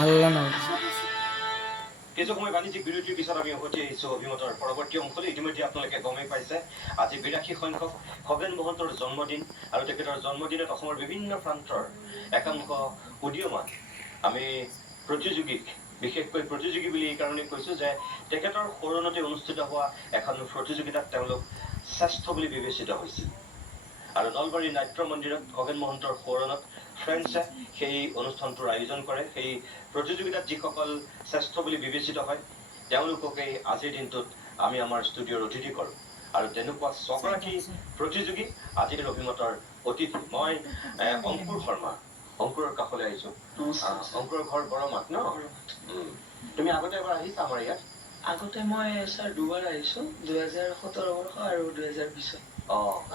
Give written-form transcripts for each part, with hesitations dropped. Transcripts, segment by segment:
আল্লাহ না কিছু সময় বাণিজ্যিক বিৰতিৰ পিছত আমি উভতি আহিছো অভিমতৰ পৰৱৰ্তী অংশলৈ। ইতিমধ্যে আপোনালোকে গমেই পাইছে আজি ৮২ সংখ্যক খগেন মহন্তৰ জন্মদিন আৰু তেখেতৰ জন্মদিনত অসমৰ বিভিন্ন প্ৰান্তৰ একাংশ উদীয়মান আমি প্ৰতিযোগীক বিশেষকৈ প্ৰতিযোগী বুলি এই কাৰণেই কৈছো যে তেখেতৰ সোঁৱৰণতে অনুষ্ঠিত হোৱা এখন প্ৰতিযোগিতাত তেওঁলোক শ্ৰেষ্ঠ বুলি বিবেচিত হৈছিল আৰু নলবাৰী নাট্য মন্দিৰত খগেন মহন্তৰ সোঁৱৰণত ফ্ৰেণ্ডছে সেই অনুষ্ঠানটোৰ আয়োজন কৰে। সেই প্ৰতিযোগিতাত যিসকল শ্ৰেষ্ঠ বুলি বিবেচিত হয় তেওঁলোককে আজিৰ দিনটোত আমি আমাৰ ষ্টুডিঅ'ৰ অতিথি কৰোঁ আৰু তেনেকুৱা ছগৰাকী প্ৰতিযোগী আজিৰ অভিমতৰ অতিথি। মই অংকুৰ শৰ্মা, অংকুৰৰ কাষলৈ আহিছো। অংকুৰৰ ঘৰ বৰমাত ন? তুমি আগতে এবাৰ আহিছা আমাৰ ইয়াত? আগতে মই ছাৰ দুবাৰ আহিছো, 2017 বৰ্ষ আৰু 2020।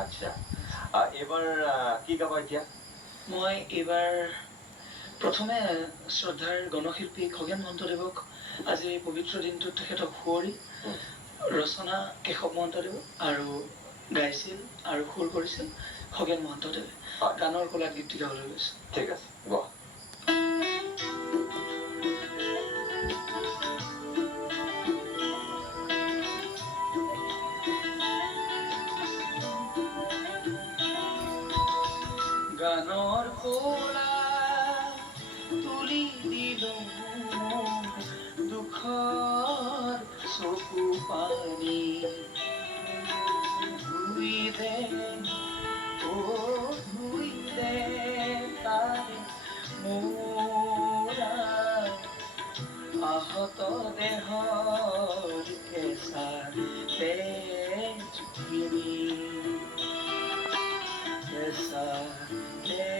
আচ্ছা, এইবাৰ কি গাবা এতিয়া? মই এইবাৰ প্ৰথমে শ্ৰদ্ধাৰ গণশিল্পী খগেন মহন্তদেৱক আজি এই পবিত্ৰ দিনটোত তেখেতক সুঁৱৰি ৰচনা কেশৱ মহন্তদেৱ আৰু গাইছিল আৰু সুৰ কৰিছিল খগেন মহন্তদেৱে। গানৰ কলাত গীত গাবলৈ গৈছে। ঠিক আছে, গোৱা। গানৰ কোলা তুলি দিলো দুখৰ চকু পানী ধুই দে ধুই দে তাৰে মোৰা আহত দেহৰ কেঁচা তেজখিনি কেঁচা তেজখিনি।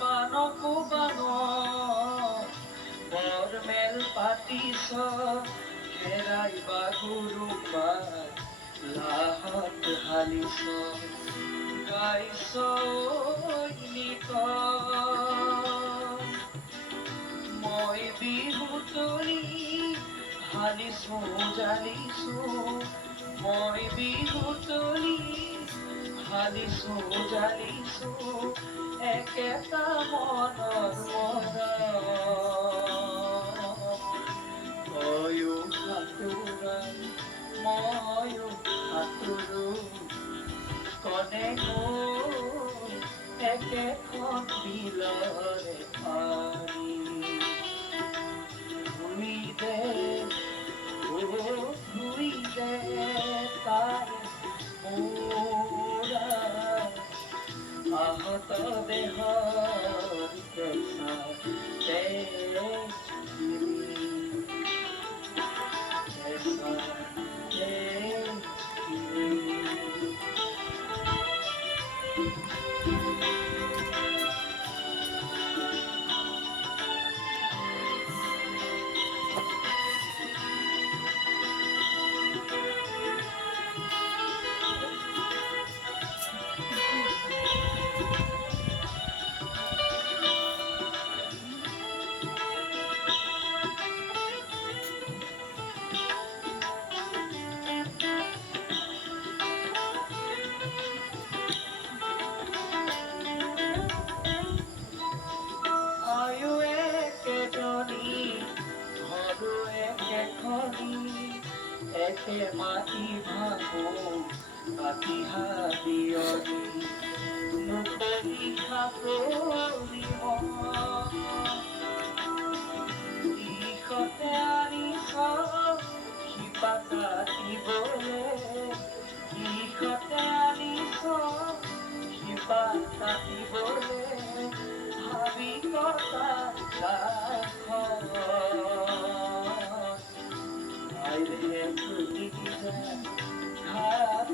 বানকো বান বৰমেল পাতিছ হেৰাই বাগুৰু লাহত হালিছ গাইছ নিক মই বিহু তৰি হালিছো জালিছো মই বিহু তৰি হালিছো জালিছো একেটা মনৰ ময়ো সাঁতোৰা ময়ো সাঁতোৰো কনে একেখন বিলৰে পানী ধুই দে তাৰে মোৰা আহত দেহৰ কেঁচা তেজখিনি কেঁচা তেজখিনি। আয়ো একেজনী ঘৰো একেখনি একে মাটি ভাঙো কাটি হাবিয়নি নুখৰি সাঁতৰি দিশতে আনিছ শিপা কাটিবলে দিশতে আনিছ শিপা কাটিবলে ভাবি কটা আইলে তুলি ঘাট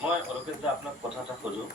মই অলপতে যে আপোনাক কথা এটা সোধোঁ